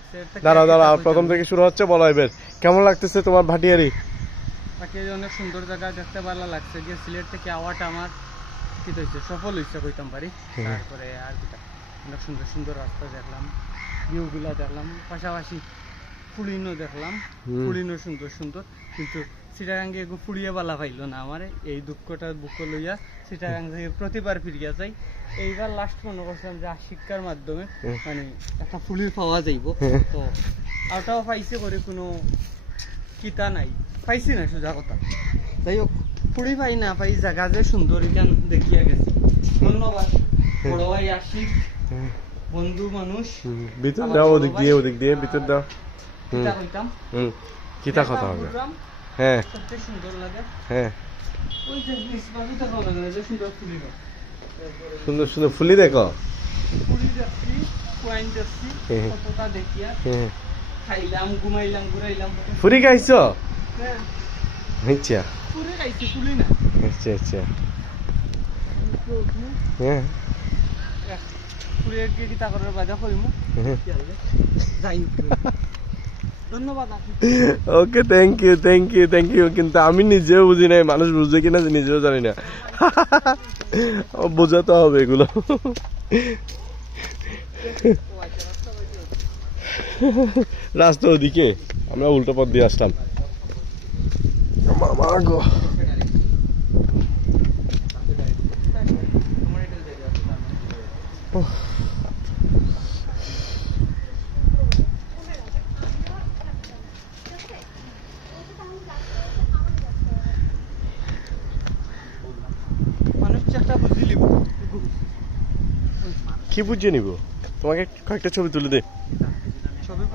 লাগছে। দাঁড়াও দাঁড়াও, প্রথম থেকে শুরু হচ্ছে, বলো এবার কেমন লাগতেছে তোমার ভাটিয়ারি? ভাটিয়ারি অনেক সুন্দর জায়গা, দেখতে ভালো লাগছে। যে সিলেট থেকে আওয়াটা আমার কি হয়েছে, সফল হয়েছে কইতাম পারি। তারপরে আর কিটা অনেক সুন্দর সুন্দর রাস্তা দেখলাম, ভিউগুলা দেখলাম, পাশাপাশি ফুলিনও দেখলাম, ফুলিনও সুন্দর সুন্দর। কিন্তু চিটাগাঙ্গে ফুড়িয়ে বালা পাইলো না আমার, এই দুঃখটা বুক লইয়া চিটাগাং থেকে প্রতিবার ফিরিয়া যাই। এইবার লাস্ট মনে করছিলাম যে শিক্ষার মাধ্যমে মানে একটা ফুলির পাওয়া যাইব, তো ওটাও পাইছে করে কোনো কিতা নাই, পাইছি না সোজা কথা। যাই হোক, ফুড়ি পাই না পাই, জায়গা যে সুন্দর এখান দেখিয়া গেছি। ধন্যবাদ বড় ভাই আশিক, বন্ধু মানুষ। ভিতর দাও, ওদিক দিয়ে ওদিক দিয়ে ভিতর দাও। কিতা কইতাম, কিতা কথা হবে? হ্যাঁ সবচেয়ে সুন্দর লাগে। হ্যাঁ, ওই যে নিসবাবু দেখো না, যে সুন্দর ফুলি না, সুন্দর সুন্দর ফুলি দেখো। ফুলি দেখছি, কোয়াইন দেখছি, কতটা দেখিয়া খাইলাম, ঘুমাইলাম, ঘুরাইলাম। ফুরি খাইছো? হ্যাঁ, আচ্ছা ফুলি খাইছি, ফুলি না। আচ্ছা আচ্ছা, হ্যাঁ ফুলির কি কিতা করার বাজা কইমু। যাই ধন্যবাদ আপনি। Okay, thank you thank you thank you. কিন্তু আমি নিজেও বুঝি নাই, মানুষ বুঝছে কিনা নিজেও জানি না। বোঝাতে হবে এগুলো। রাস্তা ওদিকে, আমরা উল্টো পথ দিয়ে আসলাম। মামা গো, মানুষ একটা বুঝিলিব। কি বুঝিয়ে নিব? তোমাকে কয়েকটা ছবি তুলে দে।